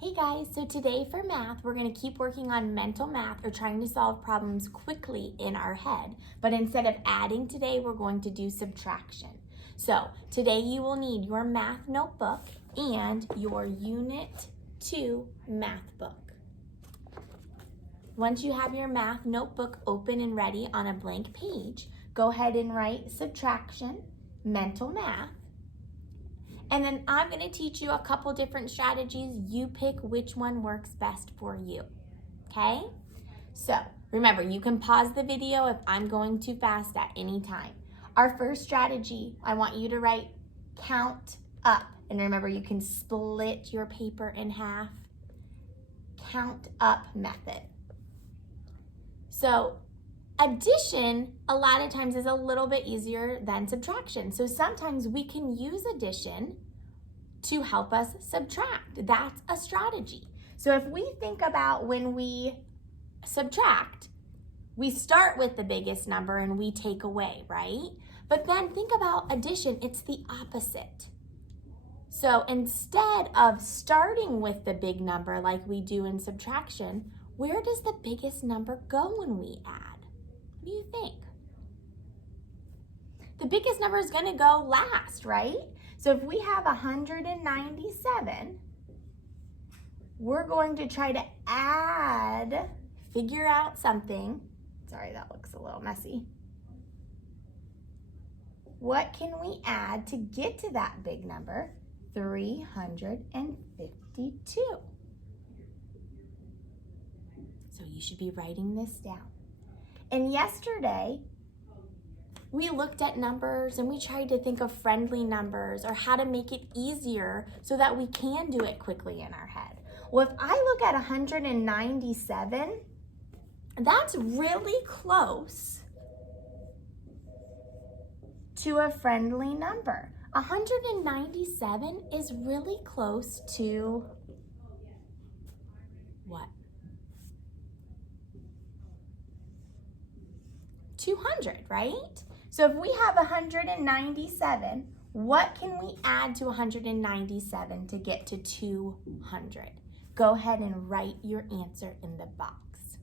Hey guys, so today for math, we're going to keep working on mental math or trying to solve problems quickly in our head. But instead of adding today, we're going to do subtraction. So today you will need your math notebook and your Unit 2 math book. Once you have your math notebook open and ready on a blank page, go ahead and write subtraction, mental math. And then I'm going to teach you a couple different strategies. You pick which one works best for you, okay? So remember, you can pause the video if I'm going too fast at any time. Our first strategy, I want you to write count up. And remember, you can split your paper in half. Count up method. So addition, a lot of times, is a little bit easier than subtraction. So sometimes we can use addition to help us subtract. That's a strategy. So if we think about when we subtract, we start with the biggest number and we take away, right? But then think about addition, it's the opposite. So instead of starting with the big number like we do in subtraction, where does the biggest number go when we add? What do you think? The biggest number is going to go last, right? So if we have 197, we're going to try to add, figure out something. Sorry, that looks a little messy. What can we add to get to that big number? 352. So you should be writing this down. And yesterday, we looked at numbers and we tried to think of friendly numbers or how to make it easier so that we can do it quickly in our head. Well, if I look at 197, that's really close to a friendly number. 197 is really close to what? 200, right? So if we have 197, what can we add to 197 to get to 200? Go ahead and write your answer in the box.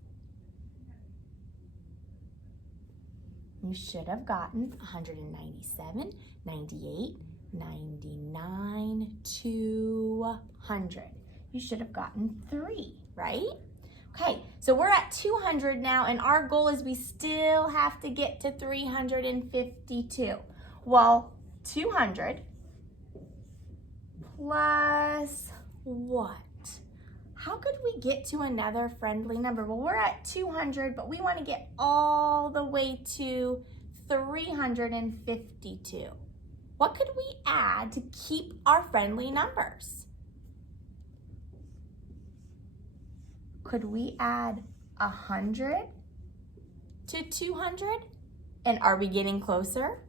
You should have gotten 197, 98, 99, 200. You should have gotten 3, right? Okay, so we're at 200 now, and our goal is we still have to get to 352. Well, 200 plus what? How could we get to another friendly number? Well, we're at 200, but we want to get all the way to 352. What could we add to keep our friendly numbers? Could we add 100 to 200? And are we getting closer?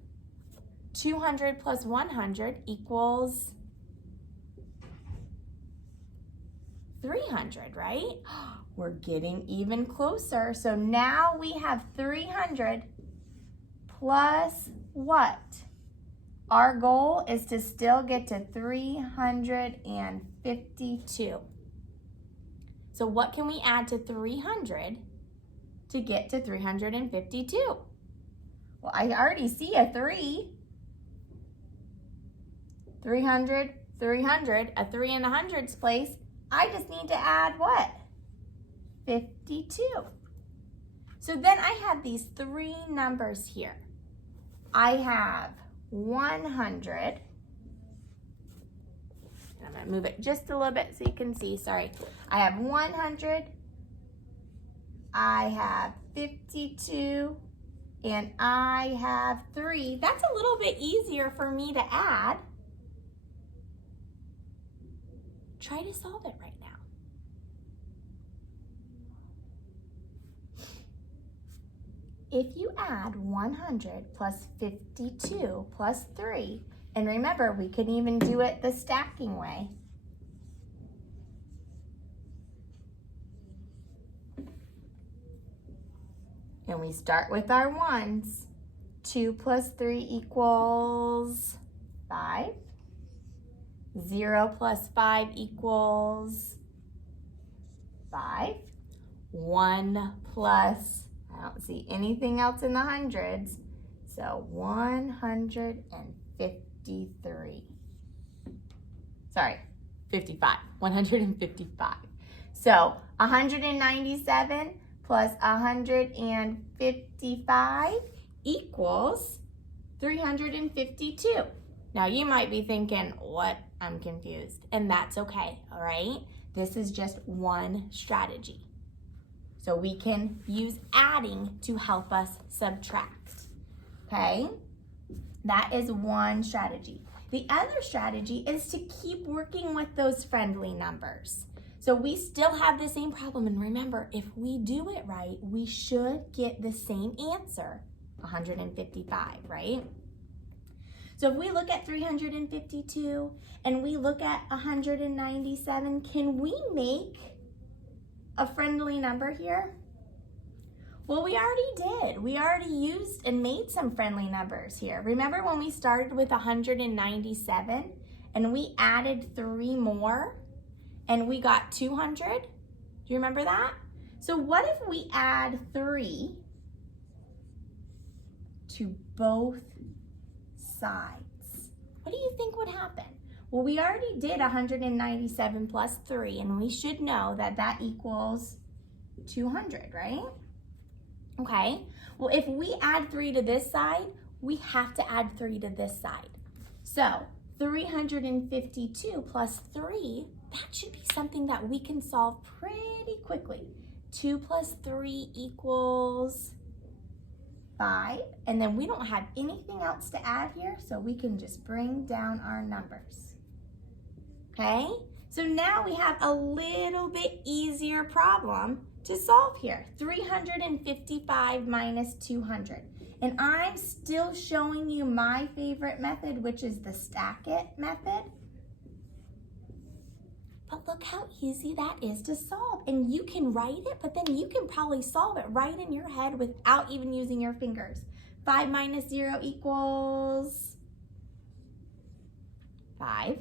200 plus 100 equals 300, right? We're getting even closer. So now we have 300 plus what? Our goal is to still get to 352. So what can we add to 300 to get to 352? Well, I already see a 3. 300, 300, a 3 in the hundreds place. I just need to add what? 52. So then I have these 3 numbers here. I have 100. I'm going to move it just a little bit so you can see. Sorry. I have 100. I have 52. And I have 3. That's a little bit easier for me to add. Try to solve it right now. If you add 100 plus 52 plus 3, and remember, we can even do it the stacking way. And we start with our ones. 2 plus 3 equals 5. 0 plus 5 equals 1 plus, I don't see anything else in the hundreds, so 153. Sorry, 55, 155. So 197 plus 155 equals 352. Now you might be thinking, what? I'm confused. And that's okay, all right? This is just one strategy. So we can use adding to help us subtract, okay? That is one strategy. The other strategy is to keep working with those friendly numbers. So we still have the same problem. And remember, if we do it right, we should get the same answer, 155, right? So if we look at 352 and we look at 197, can we make a friendly number here? Well, we already did. We already used and made some friendly numbers here. Remember when we started with 197 and we added 3 more and we got 200? Do you remember that? So what if we add 3 to both sides? What do you think would happen? Well, we already did 197 plus 3, and we should know that that equals 200, right? Okay, well, if we add 3 to this side, we have to add 3 to this side. So 352 plus 3, that should be something that we can solve pretty quickly. 2 plus 3 equals 5, and then we don't have anything else to add here, so we can just bring down our numbers. Okay, so now we have a little bit easier problem to solve here. 355 minus 200. And I'm still showing you my favorite method, which is the stack it method. But look how easy that is to solve. And you can write it, but then you can probably solve it right in your head without even using your fingers. 5 minus 0 equals 5.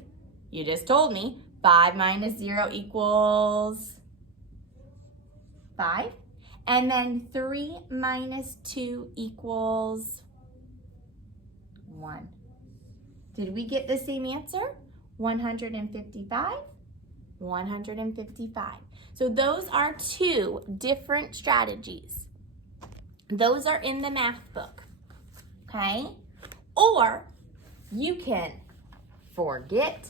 You just told me 5 minus 0 equals 5. And then 3 minus 2 equals 1. Did we get the same answer? 155, 155. So those are 2 different strategies. Those are in the math book, okay? Or you can forget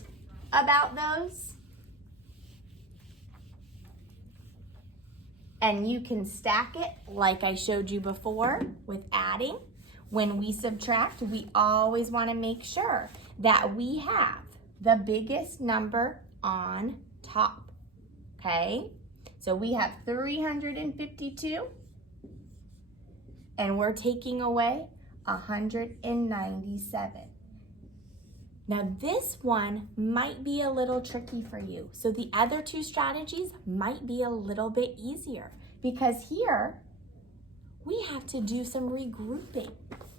about those and you can stack it like I showed you before with adding. When we subtract, we always want to make sure that we have the biggest number on top, okay? So we have 352 and we're taking away 197. Now this one might be a little tricky for you. So the other 2 strategies might be a little bit easier because here we have to do some regrouping,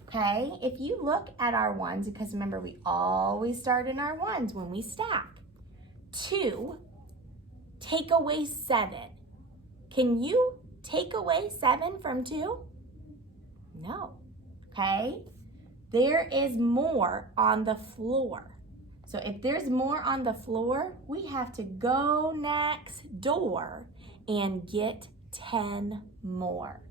okay? If you look at our ones, because remember we always start in our ones when we stack. 2, take away 7. Can you take away 7 from 2? No, okay? There is more on the floor. So if there's more on the floor, we have to go next door and get 10 more.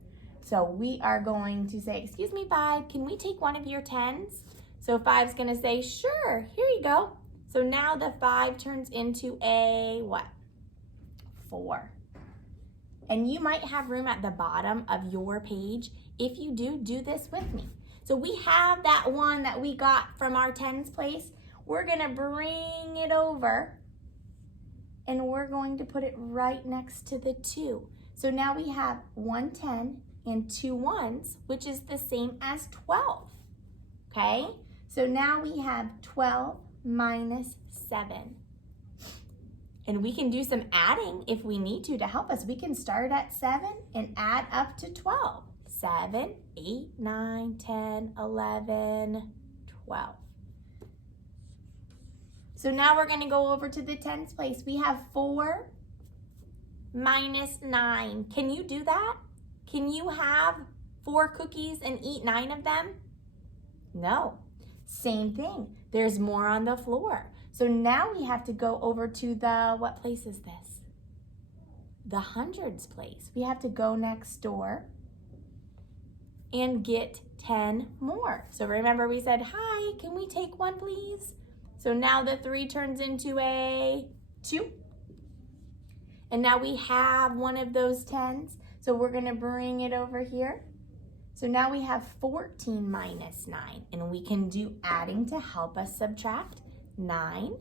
So we are going to say, excuse me, 5, can we take one of your 10s? So 5's gonna say, sure, here you go. So now the 5 turns into a what? 4. And you might have room at the bottom of your page. If you do, do this with me. So we have that one that we got from our 10s place. We're gonna bring it over and we're going to put it right next to the 2. So now we have 1 10 and 2 1s, which is the same as 12, okay? So now we have 12 minus 7. And we can do some adding if we need to help us. We can start at 7 and add up to 12. 7, 8, 9, 10, 11, 12. So now we're gonna go over to the 10s place. We have 4 minus 9. Can you do that? Can you have 4 cookies and eat 9 of them? No. Same thing. There's more on the floor. So now we have to go over to the, what place is this? The hundreds place. We have to go next door and get 10 more. So remember we said, hi, can we take 1 please? So now the 3 turns into a 2. And now we have one of those 10s. So we're gonna bring it over here. So now we have 14 minus 9, and we can do adding to help us subtract. 9,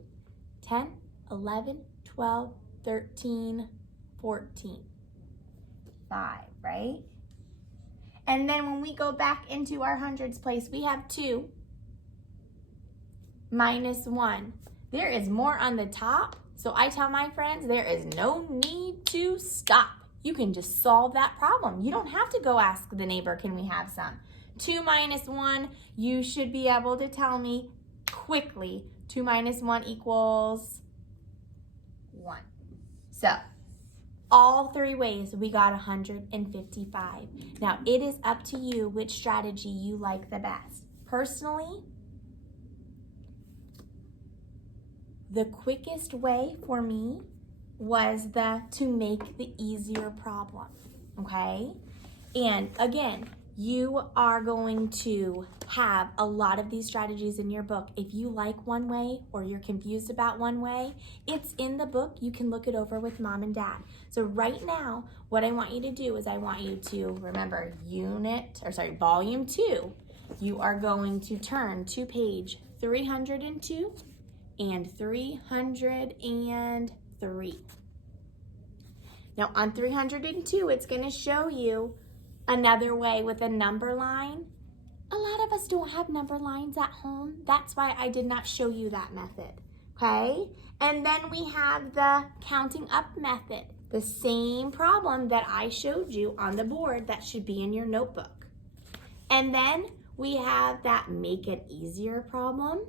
10, 11, 12, 13, 14. 5, right? And then when we go back into our hundreds place, we have 2 minus 1. There is more on the top, so I tell my friends there is no need to stop. You can just solve that problem. You don't have to go ask the neighbor, can we have some? 2 minus 1, you should be able to tell me quickly. 2 minus 1 equals 1. So, all 3 ways we got 155. Now, it is up to you which strategy you like the best. Personally, the quickest way for me was to make the easier problem, okay? And again, you are going to have a lot of these strategies in your book. If you like one way or you're confused about one way, it's in the book. You can look it over with mom and dad. So right now, what I want you to do is I want you to remember volume 2. You are going to turn to page 302 and 303. Now on 302, it's going to show you another way with a number line. A lot of us don't have number lines at home. That's why I did not show you that method, okay? And then we have the counting up method, the same problem that I showed you on the board that should be in your notebook. And then we have that make it easier problem,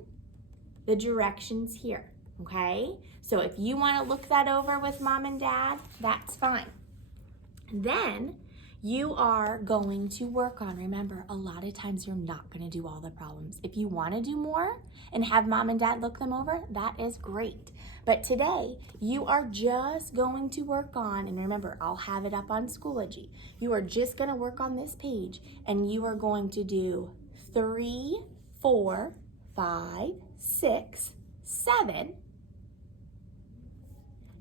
the directions here, okay? So if you want to look that over with mom and dad, that's fine. Then you are going to work on, remember, a lot of times you're not going to do all the problems. If you want to do more and have mom and dad look them over, that is great. But today, you are just going to work on, and remember, I'll have it up on Schoology. You are just going to work on this page, and you are going to do 3, 4, 5, 6, 7,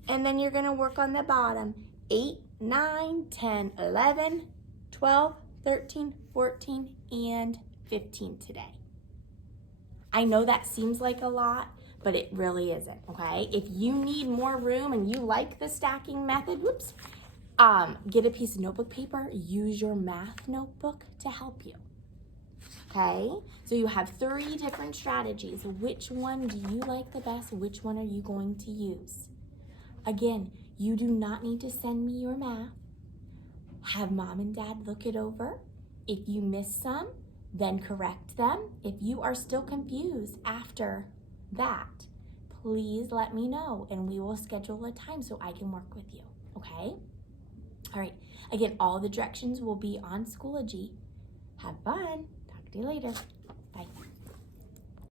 and then you're going to work on the bottom, 8, 9, 10, 11, 12, 13, 14, and 15 today. I know that seems like a lot, but it really isn't, okay? If you need more room and you like the stacking method, get a piece of notebook paper, use your math notebook to help you, okay? So you have 3 different strategies. Which one do you like the best? Which one are you going to use? Again, you do not need to send me your math. Have mom and dad look it over. If you miss some, then correct them. If you are still confused after that, please let me know and we will schedule a time so I can work with you, okay? All right, again, all the directions will be on Schoology. Have fun. Talk to you later.